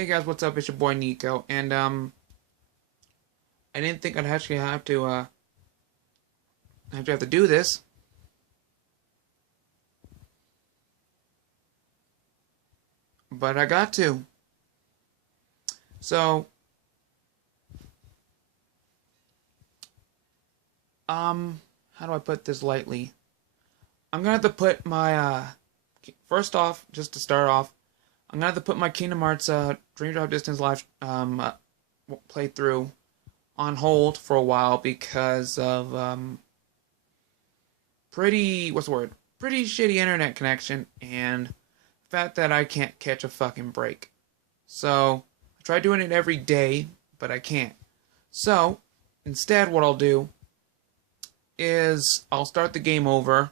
Hey guys, what's up? It's your boy Nico, and I didn't think I'd actually have to do this, but I got to. So, how do I put this lightly? I'm gonna have to put my first off, just to start off, I'm gonna have to put my Kingdom Hearts Dream Drop Distance live playthrough on hold for a while because of pretty shitty internet connection and the fact that I can't catch a fucking break. So I try doing it every day, but I can't. So instead, what I'll do is I'll start the game over,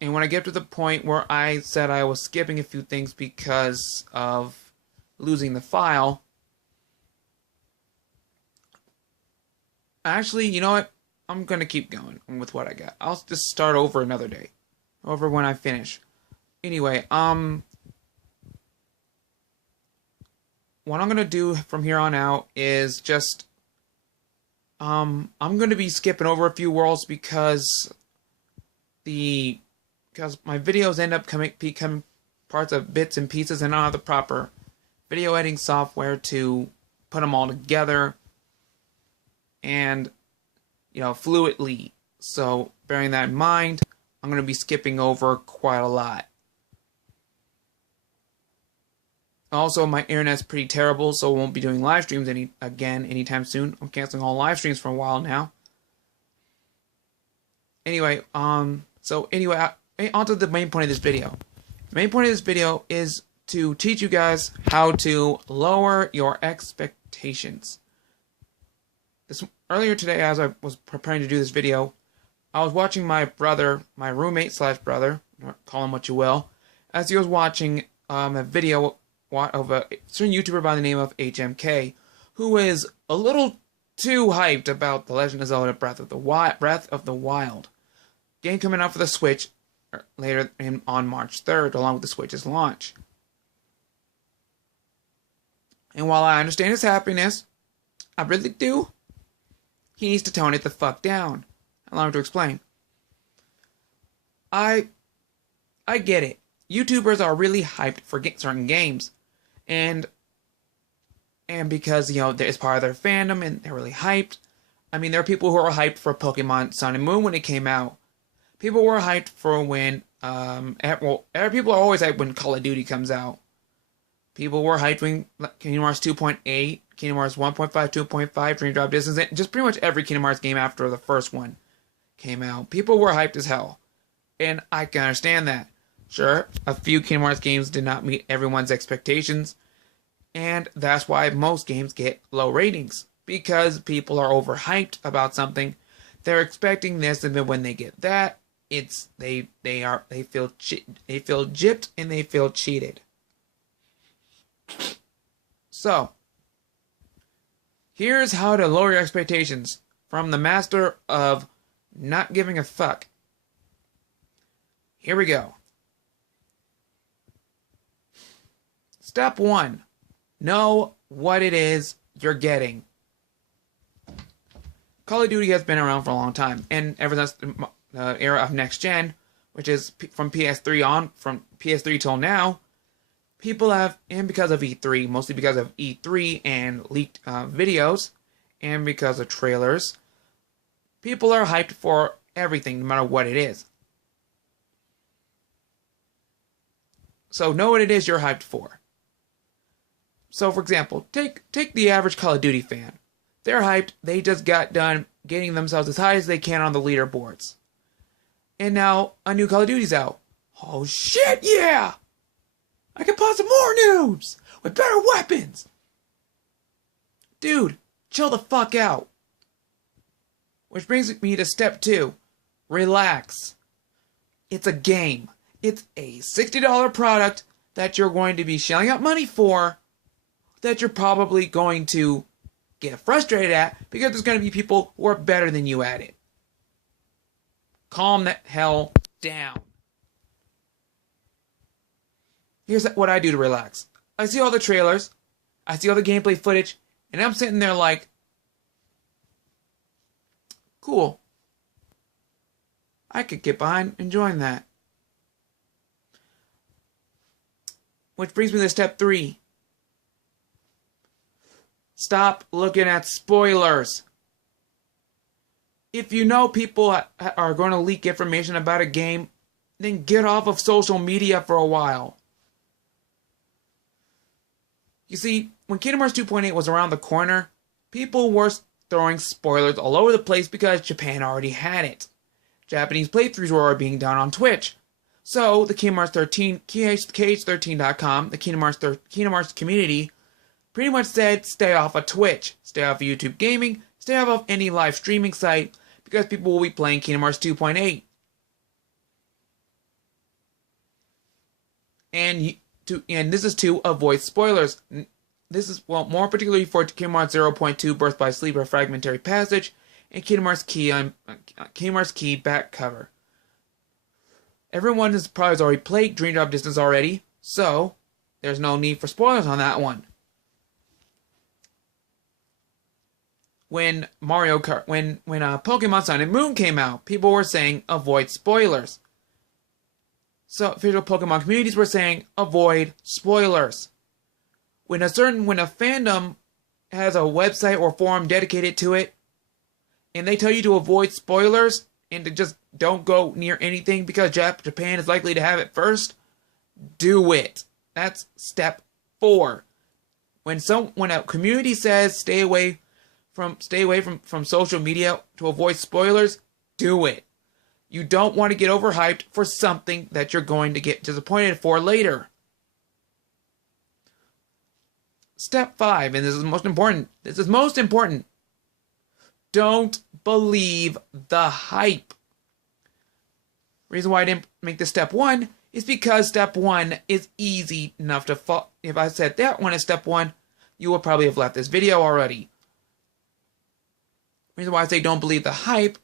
and when I get to the point where I said I was skipping a few things because of losing the file, actually, you know what? I'm gonna keep going with what I got. I'll just start over another day, over when I finish. Anyway, what I'm gonna do from here on out is just, I'm gonna be skipping over a few worlds because my videos end up becoming parts of bits and pieces, and I don't have the proper video editing software to put them all together and fluidly. So bearing that in mind, I'm going to be skipping over quite a lot. Also, my internet's pretty terrible, so I won't be doing live streams anytime soon. I'm canceling all live streams for a while now. Anyway, on to the main point of this video. The main point of this video is to teach you guys how to lower your expectations. Earlier today, as I was preparing to do this video, I was watching my roommate / brother, call him what you will, as he was watching a video of a certain YouTuber by the name of HMK, who is a little too hyped about The Legend of Zelda Breath of the Wild game coming out for the Switch on March 3rd, along with the Switch's launch. And while I understand his happiness, I really do, he needs to tone it the fuck down. Allow me to explain. I get it. YouTubers are really hyped for certain games, and because it's part of their fandom and they're really hyped. I mean, there are people who are hyped for Pokemon Sun and Moon when it came out. People were hyped for when people are always hyped when Call of Duty comes out. People were hyped when Kingdom Hearts 2.8, Kingdom Hearts 1.5, 2.5, Dream Drop Distance, and just pretty much every Kingdom Hearts game after the first one came out. People were hyped as hell, and I can understand that. Sure, a few Kingdom Hearts games did not meet everyone's expectations, and that's why most games get low ratings, because people are overhyped about something. They're expecting this, and then when they get that, they feel gypped and they feel cheated. So, here's how to lower your expectations from the master of not giving a fuck. Here we go. Step 1. Know what it is you're getting. Call of Duty has been around for a long time, and ever since the era of next gen, which is from PS3 till now, people have, and because of E3, mostly because of E3 and leaked videos, and because of trailers, people are hyped for everything, no matter what it is. So know what it is you're hyped for. So, for example, take the average Call of Duty fan. They're hyped. They just got done getting themselves as high as they can on the leaderboards. And now a new Call of Duty's out. Oh shit, yeah! I can pop some more noobs with better weapons. Dude, chill the fuck out. Which brings me to step 2. Relax. It's a game. It's a $60 product that you're going to be shelling out money for, that you're probably going to get frustrated at because there's going to be people who are better than you at it. Calm the hell down. Here's what I do to relax. I see all the trailers, I see all the gameplay footage, and I'm sitting there like, cool. I could get behind enjoying that. Which brings me to step 3. Stop looking at spoilers. If you know people are going to leak information about a game, then get off of social media for a while. You see, when Kingdom Hearts 2.8 was around the corner, people were throwing spoilers all over the place because Japan already had it. Japanese playthroughs were already being done on Twitch. So, the Kingdom Hearts 13, KH13.com, the Kingdom Hearts community, pretty much said, stay off of Twitch, stay off of YouTube Gaming, stay off of any live streaming site, because people will be playing Kingdom Hearts 2.8. And this is to avoid spoilers. This is, well, more particularly for Kingdom Hearts 0.2, Birth by Sleep or Fragmentary Passage, and Kingdom Hearts Key back cover. Everyone has probably already played Dream Drop Distance already, so there's no need for spoilers on that one. When Mario Kart, when Pokemon Sun and Moon came out, people were saying avoid spoilers. So official Pokemon communities were saying avoid spoilers. When a fandom has a website or forum dedicated to it, and they tell you to avoid spoilers and to just don't go near anything because Japan is likely to have it first, do it. That's step 4. When a community says stay away from social media to avoid spoilers, do it. You don't want to get overhyped for something that you're going to get disappointed for later. Step 5, and this is most important. Don't believe the hype. Reason why I didn't make this step 1 is because step 1 is easy enough to follow. If I said that one as step 1, you would probably have left this video already. Reason why I say don't believe the hype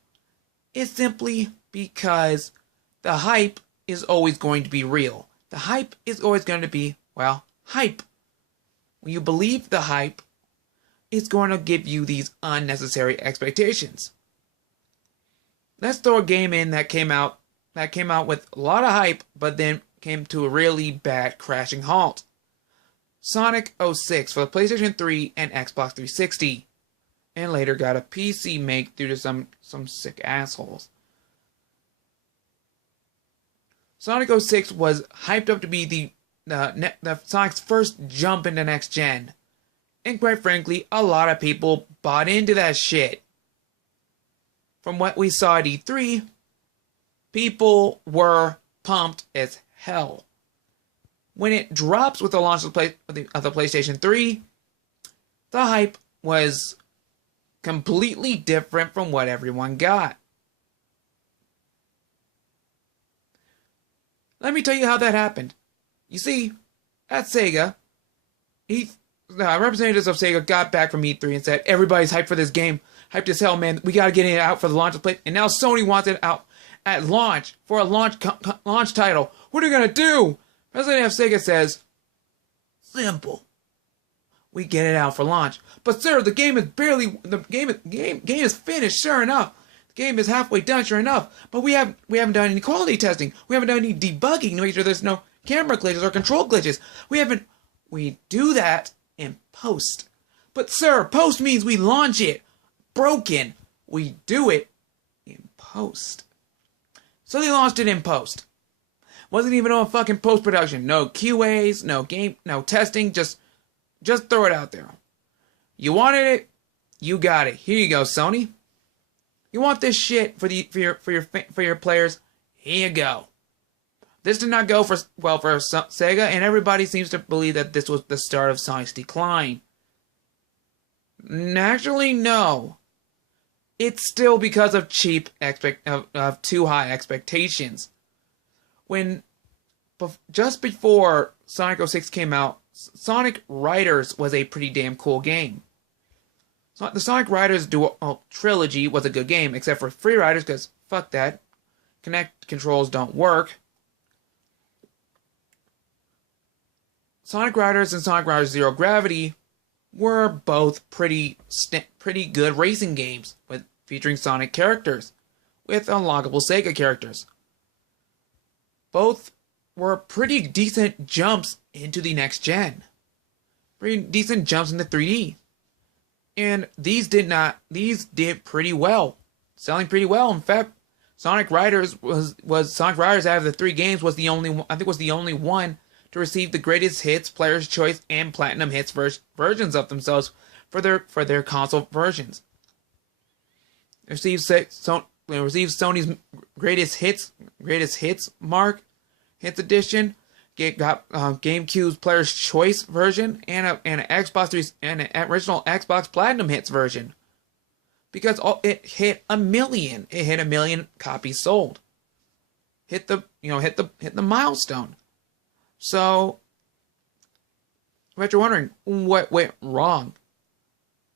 is simply because the hype is always going to be real. The hype is always going to be, well, hype. When you believe the hype, it's going to give you these unnecessary expectations. Let's throw a game in that came out with a lot of hype, but then came to a really bad crashing halt. Sonic 06 for the PlayStation 3 and Xbox 360. And later got a PC make due to some sick assholes. Sonic 06 was hyped up to be the Sonic's first jump into next gen. And quite frankly, a lot of people bought into that shit. From what we saw at E3, people were pumped as hell. When it drops with the launch of the PlayStation 3, the hype was completely different from what everyone got. Let me tell you how that happened. You see, at Sega, representatives of Sega got back from E3 and said, everybody's hyped for this game. Hyped as hell, man. We gotta get it out for the launch of play. And now Sony wants it out at launch for a launch title. What are you gonna do? President of Sega says, simple. We get it out for launch. But sir, the game is finished, sure enough. The game is halfway done, sure enough. But we haven't done any quality testing. We haven't done any debugging to make sure there's no camera glitches or control glitches. We do that in post. But sir, post means we launch it broken. We do it in post. So they launched it in post. Wasn't even on fucking post-production. No QAs, no testing, just throw it out there. You wanted it, you got it. Here you go, Sony. You want this shit for your players? Here you go. This did not go for Sega, and everybody seems to believe that this was the start of Sonic's decline. Actually, no. It's still because of too high expectations. Just before Sonic 06 came out, Sonic Riders was a pretty damn cool game. So the Sonic Riders trilogy was a good game, except for Free Riders, because fuck that. Kinect controls don't work. Sonic Riders and Sonic Riders Zero Gravity were both pretty good racing games with featuring Sonic characters with unlockable Sega characters. Both were pretty decent jumps into the next gen. Pretty decent jumps into 3D. And these did pretty well. Selling pretty well. In fact, Sonic Riders Sonic Riders out of the 3 games was the only one to receive the greatest hits, player's choice, and platinum hits versions of themselves for their console versions. It received Sony's greatest hits edition. Got GameCube's player's choice version and an original Xbox Platinum hits version. Because it hit a million. It hit 1 million copies sold. Hit the milestone. So, what you're wondering, what went wrong?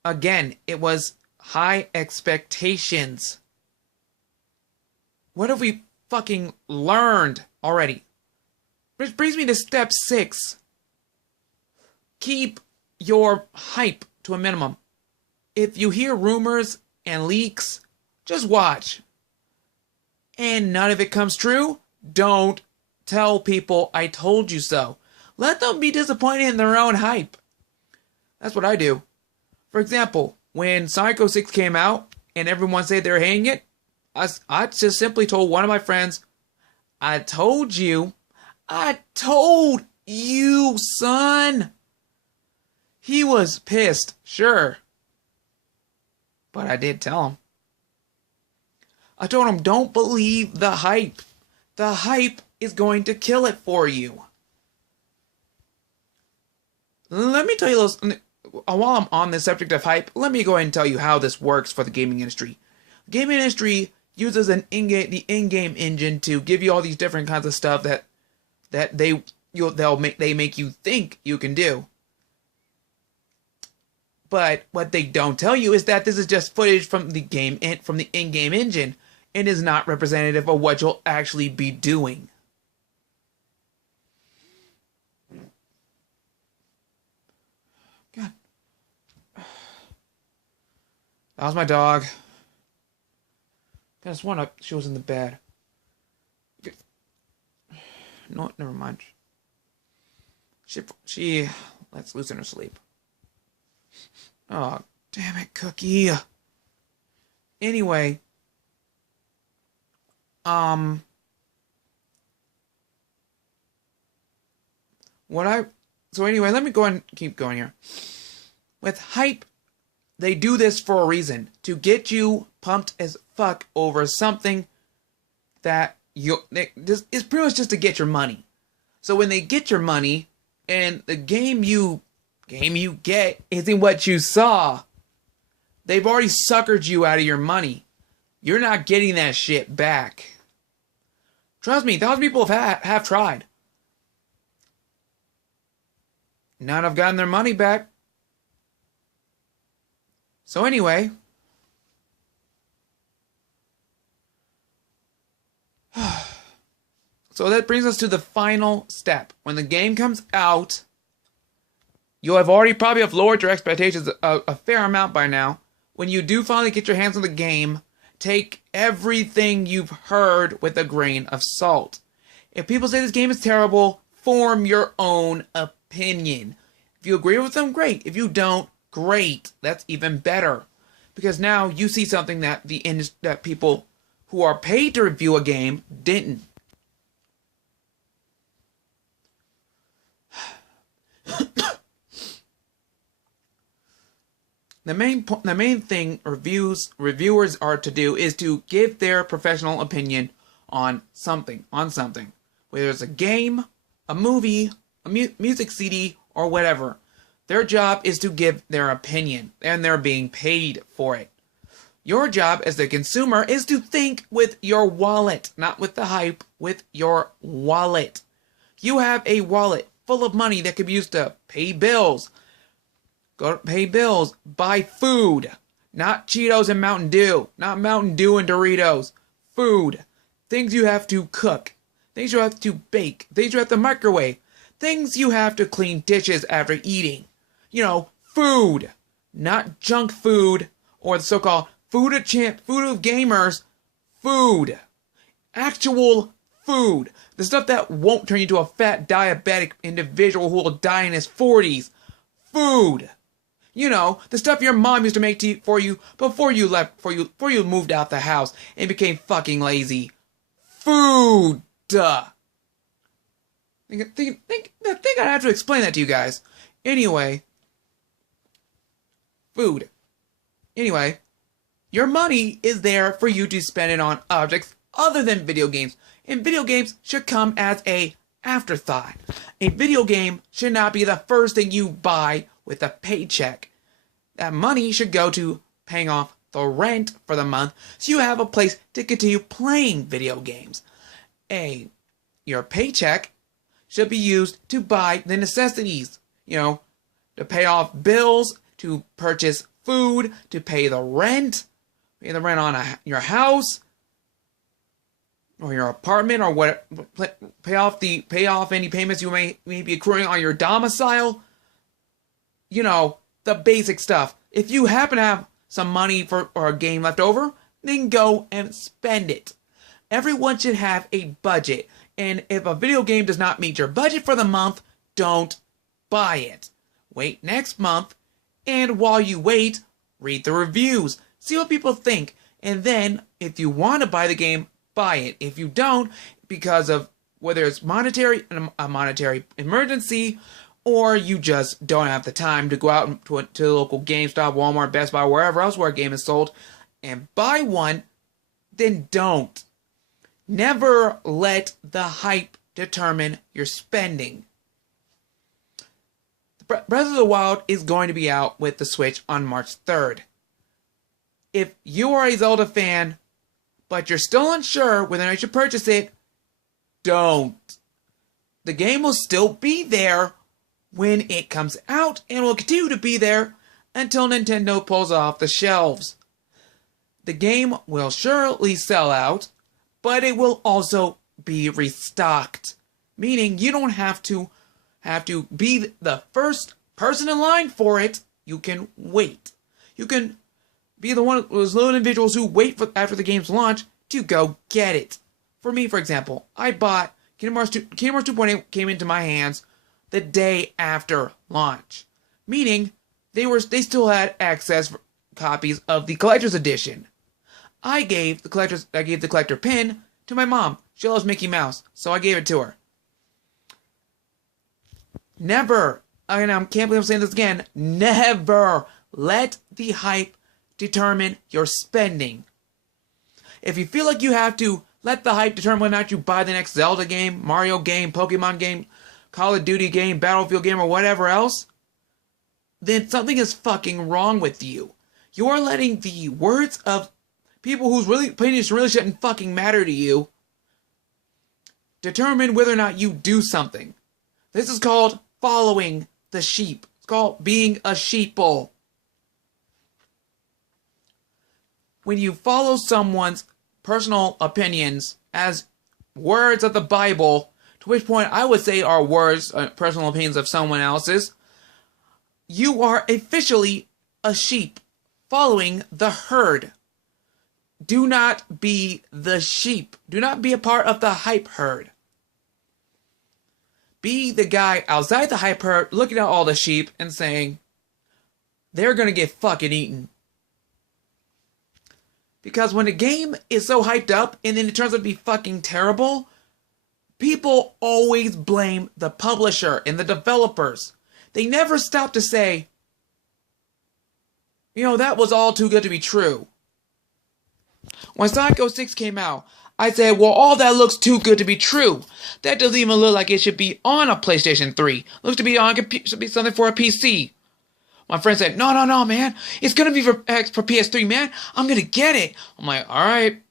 Again, it was high expectations. What have we fucking learned already? Which brings me to step 6. Keep your hype to a minimum. If you hear rumors and leaks, just watch. And none of it comes true, don't tell people I told you so. Let them be disappointed in their own hype. That's what I do. For example, when Sonic 06 came out and everyone said they were hating it, I just simply told one of my friends, I told you, son. He was pissed, sure. But I did tell him. I told him, don't believe the hype. The hype is going to kill it for you. Let me tell you this. While I'm on the subject of hype, let me go ahead and tell you how this works for the gaming industry. The gaming industry uses the in-game engine to give you all these different kinds of stuff that they make you think you can do. But what they don't tell you is that this is just footage from the in-game engine and is not representative of what you'll actually be doing. God. That was my dog. I just want to. She was in the bed. No, never mind. She let's loosen her sleep. Oh, damn it, Cookie. Anyway. So anyway, let me go and keep going here. With hype, they do this for a reason. To get you pumped as fuck over something that it's pretty much just to get your money. So when they get your money, and the game you get isn't what you saw, they've already suckered you out of your money. You're not getting that shit back. Trust me, thousands of people have tried. None have gotten their money back. So anyway, so that brings us to the final step. When the game comes out, you have already probably lowered your expectations a fair amount by now. When you do finally get your hands on the game, take everything you've heard with a grain of salt. If people say this game is terrible, form your own opinion. If you agree with them, great. If you don't, great. That's even better. Because now you see something that that people who are paid to review a game didn't. The main thing reviewers are to do is to give their professional opinion on something. Whether it's a game, a movie, a music CD, or whatever. Their job is to give their opinion, and they're being paid for it. Your job as the consumer is to think with your wallet, not with the hype, with your wallet. You have a wallet full of money that could be used to pay bills. Go pay bills, buy food, not Cheetos and Mountain Dew, not Mountain Dew and Doritos. Food, things you have to cook, things you have to bake, things you have to microwave, things you have to clean dishes after eating. Food. Not junk food or the so-called food of gamers. Food. Actual food. The stuff that won't turn you into a fat diabetic individual who will die in his 40s. Food. The stuff your mom used to make for you before you moved out the house and became fucking lazy. Food. I think I'd have to explain that to you guys. Anyway. Food. Anyway. Your money is there for you to spend it on objects other than video games. And video games should come as a afterthought. A video game should not be the first thing you buy with a paycheck. That money should go to paying off the rent for the month so you have a place to continue playing video games. Your paycheck should be used to buy the necessities, to pay off bills, to purchase food, to pay the rent on your house or your apartment, or pay off any payments you may be accruing on your domicile. The basic stuff. If you happen to have some money or a game left over, then go and spend it. Everyone should have a budget. And if a video game does not meet your budget for the month, don't buy it. Wait next month, and while you wait, read the reviews. See what people think. And then, if you want to buy the game, buy it. If you don't, because of whether it's a monetary emergency, or you just don't have the time to go out to the local GameStop, Walmart, Best Buy, wherever else where a game is sold, and buy one, then don't. Never let the hype determine your spending. Breath of the Wild is going to be out with the Switch on March 3rd. If you are a Zelda fan, but you're still unsure whether or not you should purchase it, don't. The game will still be there when it comes out, and will continue to be there until Nintendo pulls it off the shelves. The game will surely sell out, but it will also be restocked. Meaning you don't have to be the first person in line for it. You can wait. You can be one of those little individuals who wait after the game's launch to go get it. For me, for example, I bought Kingdom Hearts 2.8 came into my hands the day after launch, meaning they still had access for copies of the collector's edition. I gave the collector pin to my mom. She loves Mickey Mouse, so I gave it to her. Never, and I can't believe I'm saying this again, never let the hype determine your spending. If you feel like you have to let the hype determine whether or not you buy the next Zelda game, Mario game, Pokemon game, Call of Duty game, Battlefield game, or whatever else, then something is fucking wrong with you. You are letting the words of people whose opinions really shouldn't fucking matter to you determine whether or not you do something. This is called following the sheep. It's called being a sheeple. When you follow someone's personal opinions as words of the Bible, to which point I would say are words, personal opinions of someone else's, you are officially a sheep following the herd. Do not be the sheep. Do not be a part of the hype herd. Be the guy outside the hype herd looking at all the sheep and saying, they're gonna get fucking eaten. Because when a game is so hyped up and then it turns out to be fucking terrible, people always blame the publisher and the developers. They never stop to say, that was all too good to be true. When Sonic 06 came out, I said, well, all that looks too good to be true. That doesn't even look like it should be on a PlayStation 3. Looks to be should be something for a PC. My friend said, no, man. It's going to be for PS3, man. I'm going to get it. I'm like, all right.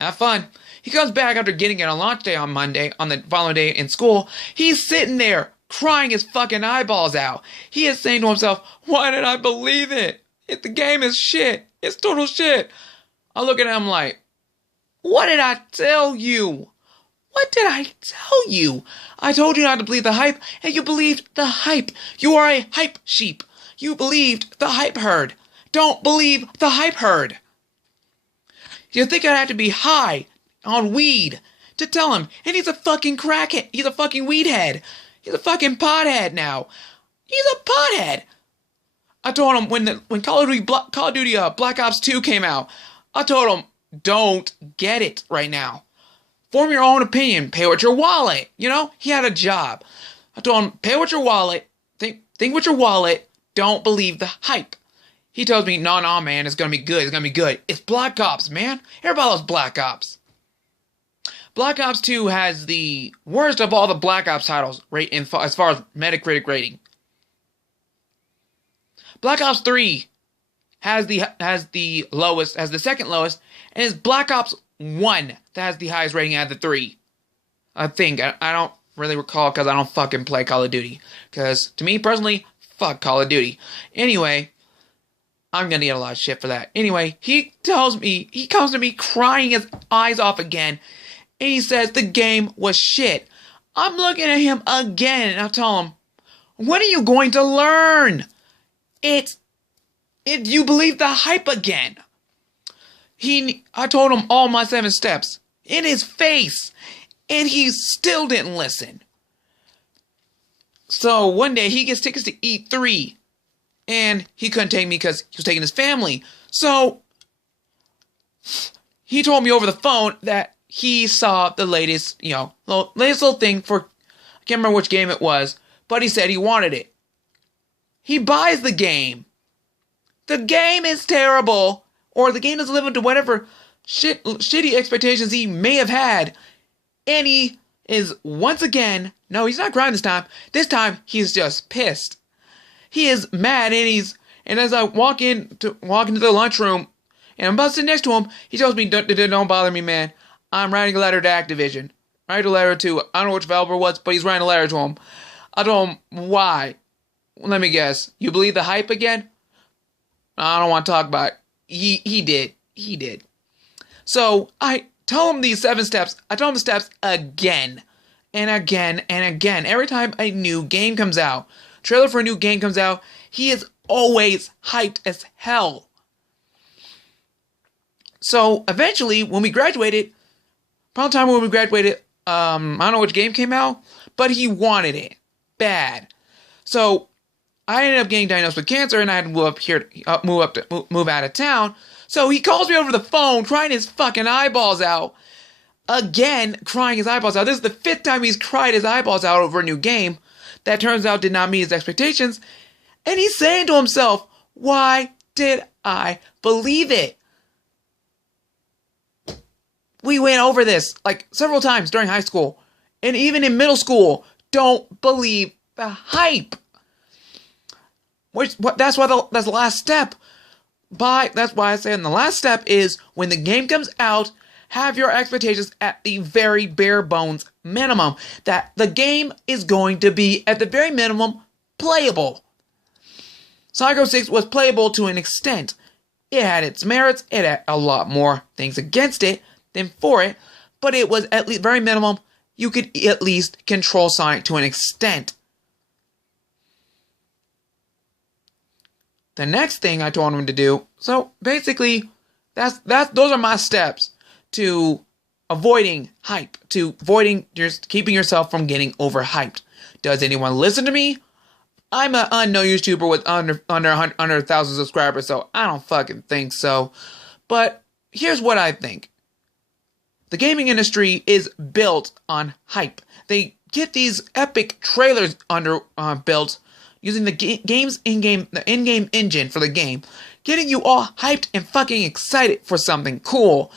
Have fun. He comes back after getting it on launch day on Monday, on the following day in school. He's sitting there crying his fucking eyeballs out. He is saying to himself, why did I believe it? The game is shit. It's total shit. I look at him like, what did I tell you? What did I tell you? I told you not to believe the hype, and you believed the hype. You are a hype sheep. You believed the hype herd. Don't believe the hype herd. You think I'd have to be high on weed to tell him, and he's a fucking crackhead. He's a fucking weed head. He's a fucking pothead now. He's a pothead. I told him when Call of Duty Black Ops 2 came out, I told him, don't get it right now. Form your own opinion. Pay with your wallet. You know, he had a job. I told him, pay with your wallet. Think with your wallet. Don't believe the hype. He tells me, no, man, it's gonna be good. It's gonna be good. It's Black Ops, man. Everybody loves Black Ops. Black Ops 2 has the worst of all the Black Ops titles as far as Metacritic rating. Black Ops 3 has the lowest, has the second lowest, and it's Black Ops 1 that has the highest rating out of the three. I think. I don't really recall because I don't fucking play Call of Duty. Because, to me personally, fuck Call of Duty. Anyway, I'm gonna get a lot of shit for that. Anyway, he comes to me crying his eyes off again, and he says the game was shit. I'm looking at him again, and I tell him, when are you going to learn? You believe the hype again. I told him all my 7 steps in his face, and he still didn't listen. So one day he gets tickets to E3, and he couldn't take me because he was taking his family. So he told me over the phone that he saw the latest, latest little thing for, I can't remember which game it was, but he said he wanted it. He buys the game. The game is terrible, or the game doesn't live up to whatever shitty expectations he may have had. And he is once again, no, he's not crying this time. This time, he's just pissed. He is mad, and as I walk into the lunchroom, and I'm about to sit next to him, he tells me, don't bother me, man. I'm writing a letter to Activision. Write a letter to, I don't know which developer it was, but he's writing a letter to him. I told him, why? Let me guess. You believe the hype again? I don't want to talk about it. He did. So I tell him these 7 steps. I tell him the steps again and again and again. Every time a new game comes out, trailer for a new game comes out, he is always hyped as hell. So eventually, when we graduated, I don't know which game came out, but he wanted it bad. So I ended up getting diagnosed with cancer, and I had to move out of town. So he calls me over the phone, crying his fucking eyeballs out. Again, crying his eyeballs out. This is the 5th time he's cried his eyeballs out over a new game that turns out did not meet his expectations. And he's saying to himself, why did I believe it? We went over this like several times during high school and even in middle school. Don't believe the hype. That's the last step. That's why I say the last step is when the game comes out, have your expectations at the very bare bones minimum. That the game is going to be, at the very minimum, playable. Psycho 6 was playable to an extent. It had its merits. It had a lot more things against it than for it. But it was at least very minimum. You could at least control Sonic to an extent. The next thing I told him to do, so basically, those are my steps to avoiding hype, to avoiding just keeping yourself from getting overhyped. Does anyone listen to me? I'm an unknown YouTuber with under 1,000 subscribers, so I don't fucking think so. But here's what I think. The gaming industry is built on hype. They get these epic trailers built using the game's in-game engine for the game, getting you all hyped and fucking excited for something cool.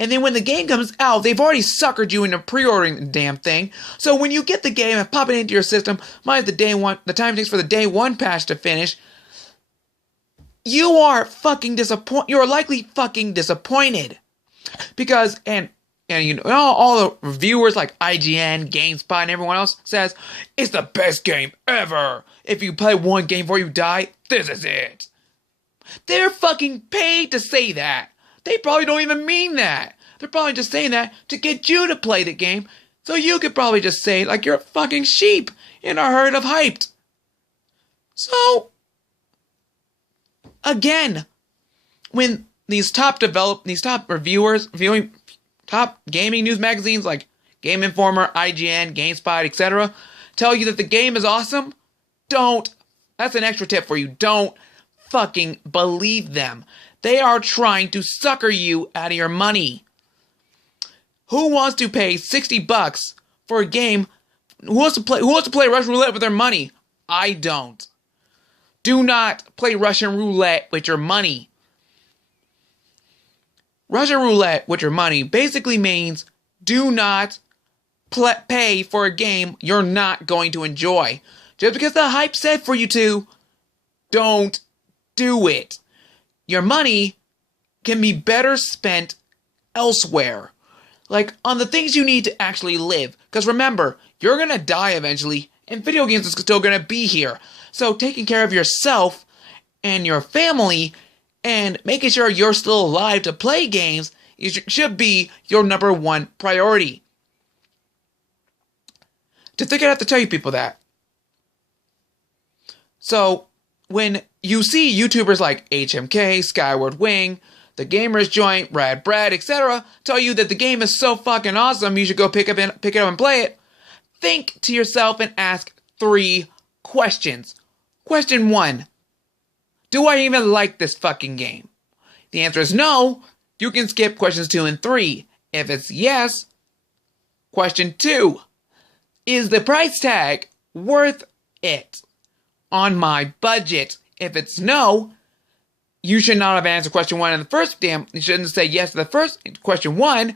And then when the game comes out, they've already suckered you into pre-ordering the damn thing. So when you get the game and pop it into your system, minus the time it takes for the day 1 patch to finish, you are fucking disappointed. You're likely fucking disappointed. Because, and you know, all the reviewers like IGN, GameSpot, and everyone else says, it's the best game ever. If you play one game before you die, this is it. They're fucking paid to say that. They probably don't even mean that. They're probably just saying that to get you to play the game So you could probably just say, like, you're a fucking sheep in a herd of hyped. So, again, when these top reviewers, top gaming news magazines like Game Informer, IGN, GameSpot, etc., tell you that the game is awesome, that's an extra tip for you, don't fucking believe them. They are trying to sucker you out of your money. Who wants to pay $60 for a game? Who wants to play Russian roulette with their money? I don't. Do not play Russian roulette with your money. Russian roulette with your money basically means do not pay for a game you're not going to enjoy. Just because the hype said for you to, don't do it. Your money can be better spent elsewhere. Like on the things you need to actually live. Because remember, you're going to die eventually, and video games is still going to be here. So taking care of yourself and your family and making sure you're still alive to play games should be your number one priority. I think I have to tell you people that. So, when you see YouTubers like HMK, Skyward Wing, The Gamers Joint, Rad Brad, etc. tell you that the game is so fucking awesome you should go pick it up and play it, think to yourself and ask 3 questions. Question 1. Do I even like this fucking game? The answer is no. You can skip questions 2 and 3. If it's yes, question 2. Is the price tag worth it on my budget? If it's no, you should not have answered question 1 in the first you shouldn't say yes to the first question 1,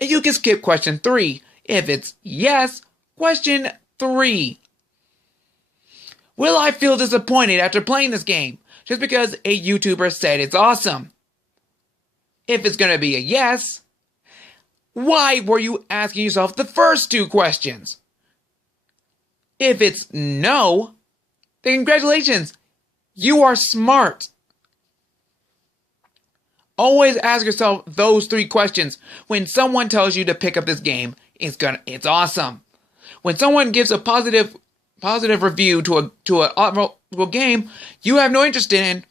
and you can skip question 3. If it's yes, question 3. Will I feel disappointed after playing this game just because a YouTuber said it's awesome? If it's going to be a yes, why were you asking yourself the first 2 questions? If it's no, then congratulations, you are smart. Always ask yourself those 3 questions. When someone tells you to pick up this game, it's awesome. When someone gives a positive review to a game you have no interest in,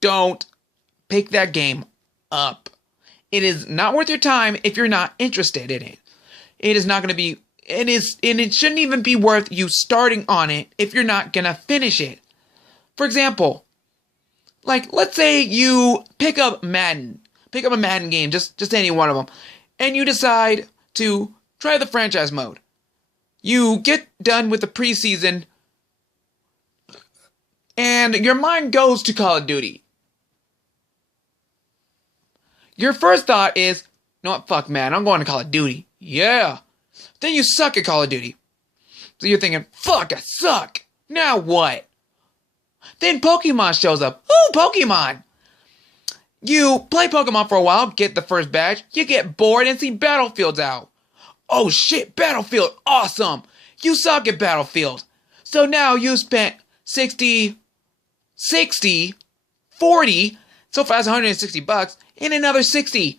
don't pick that game up. It is not worth your time if you're not interested in it. It is not going to be. And it shouldn't even be worth you starting on it if you're not going to finish it. For example, like, let's say you pick up a Madden game, just any one of them, and you decide to try the franchise mode. You get done with the preseason, and your mind goes to Call of Duty. Your first thought is, you know what, fuck man, I'm going to Call of Duty. Yeah. Then you suck at Call of Duty. So you're thinking, fuck, I suck. Now what? Then Pokemon shows up. Ooh, Pokemon! You play Pokemon for a while, get the first badge, you get bored and see Battlefield's out. Oh shit, Battlefield, awesome! You suck at Battlefield. So now you spent 40, so far that's $160, and another 60,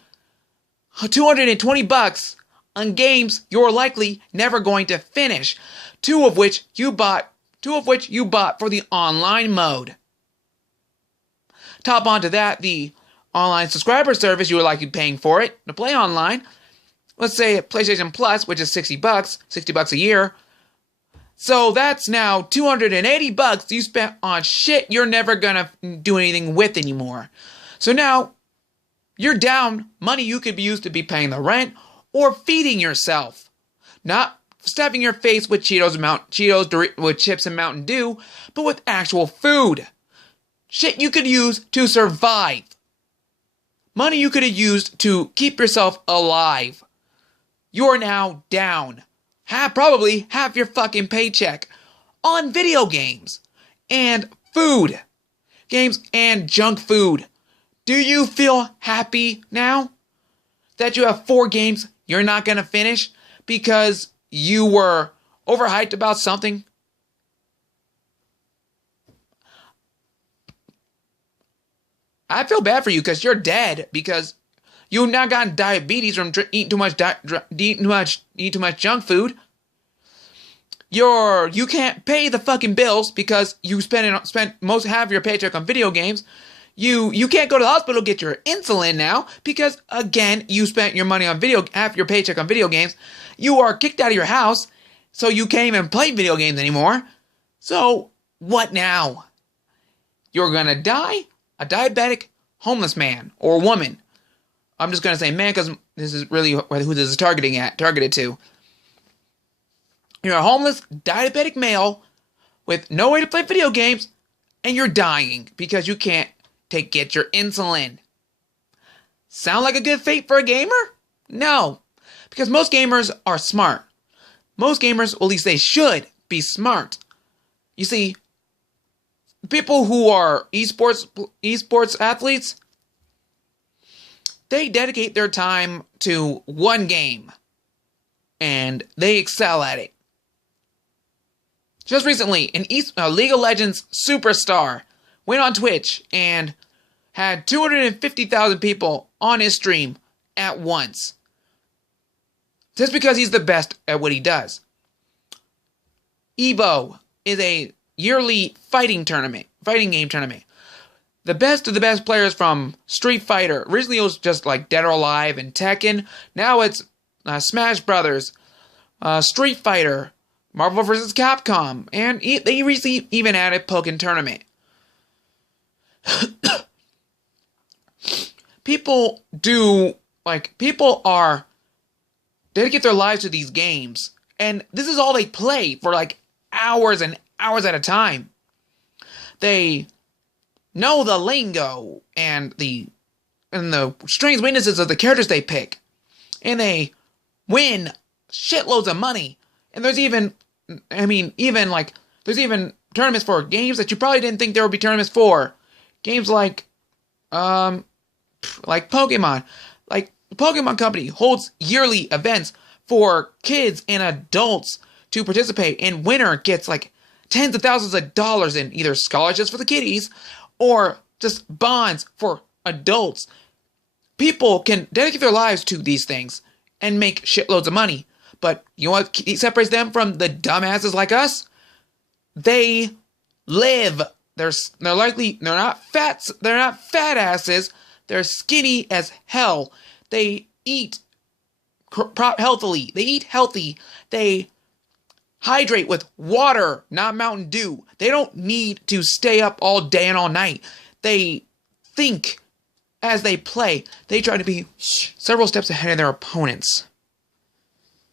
$220 on games you're likely never going to finish, two of which you bought for the online mode. Top onto that, the online subscriber service you were likely paying for it to play online. Let's say PlayStation Plus, which is $60 a year. So that's now $280 you spent on shit you're never gonna do anything with anymore. So now you're down money you could use to be paying the rent or feeding yourself. Not stuffing your face with Cheetos with chips and Mountain Dew, but with actual food. Shit you could use to survive. Money you could have used to keep yourself alive. You're now down. Probably half your fucking paycheck on video games and food. Games and junk food. Do you feel happy now that you have 4 games you're not going to finish because you were overhyped about something? I feel bad for you because you're dead, because You now got diabetes from eating too much junk food. You can't pay the fucking bills because you spent most half of your paycheck on video games. You can't go to the hospital to get your insulin now because again you spent your money on half your paycheck on video games. You are kicked out of your house, so you can't even play video games anymore. So what now? You're gonna die a diabetic homeless man or woman. I'm just gonna say man because this is really who this is targeted to. You're a homeless diabetic male with no way to play video games, and you're dying because you can't get your insulin. Sound like a good fate for a gamer? No, because most gamers are smart. Most gamers, well, at least they should be smart. You see, people who are esports athletes, they dedicate their time to one game, and they excel at it. Just recently, a League of Legends superstar went on Twitch and had 250,000 people on his stream at once. Just because he's the best at what he does. EVO is a yearly fighting game tournament. The best of the best players from Street Fighter. Originally it was just like Dead or Alive and Tekken. Now it's Smash Brothers, Street Fighter, Marvel vs. Capcom, and they recently even added Pokken Tournament. People are dedicate their lives to these games, and this is all they play for like hours and hours at a time. They know the lingo and the strange weaknesses of the characters they pick, and they win shitloads of money. And there's even tournaments for games that you probably didn't think there would be tournaments for. Games like Pokemon. Like, the Pokemon Company holds yearly events for kids and adults to participate, and winner gets like tens of thousands of dollars in either scholarships for the kiddies or just bonds for adults. People can dedicate their lives to these things and make shitloads of money. But you know what separates them from the dumbasses like us? They live. They're not fat asses. They're skinny as hell. They eat healthily. They eat healthy. They hydrate with water, not Mountain Dew. They don't need to stay up all day and all night. They think as they play. They try to be several steps ahead of their opponents.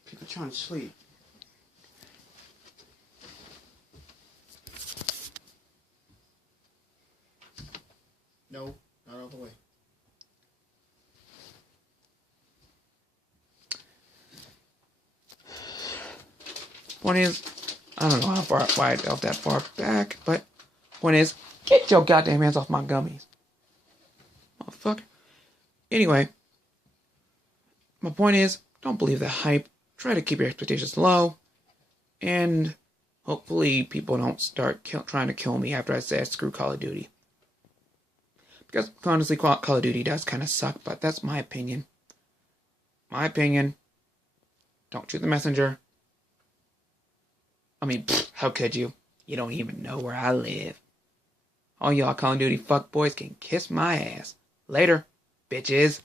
People trying to sleep. No, not all the way. Point is, I don't know why I dealt that far back, but point is, get your goddamn hands off my gummies. Motherfucker. Anyway, my point is, don't believe the hype. Try to keep your expectations low. And hopefully people don't start trying to kill me after I say I screw Call of Duty. Because honestly, Call of Duty does kind of suck, but that's my opinion. My opinion. Don't shoot the messenger. I mean, how could you? You don't even know where I live. All y'all Call of Duty fuckboys can kiss my ass. Later, bitches.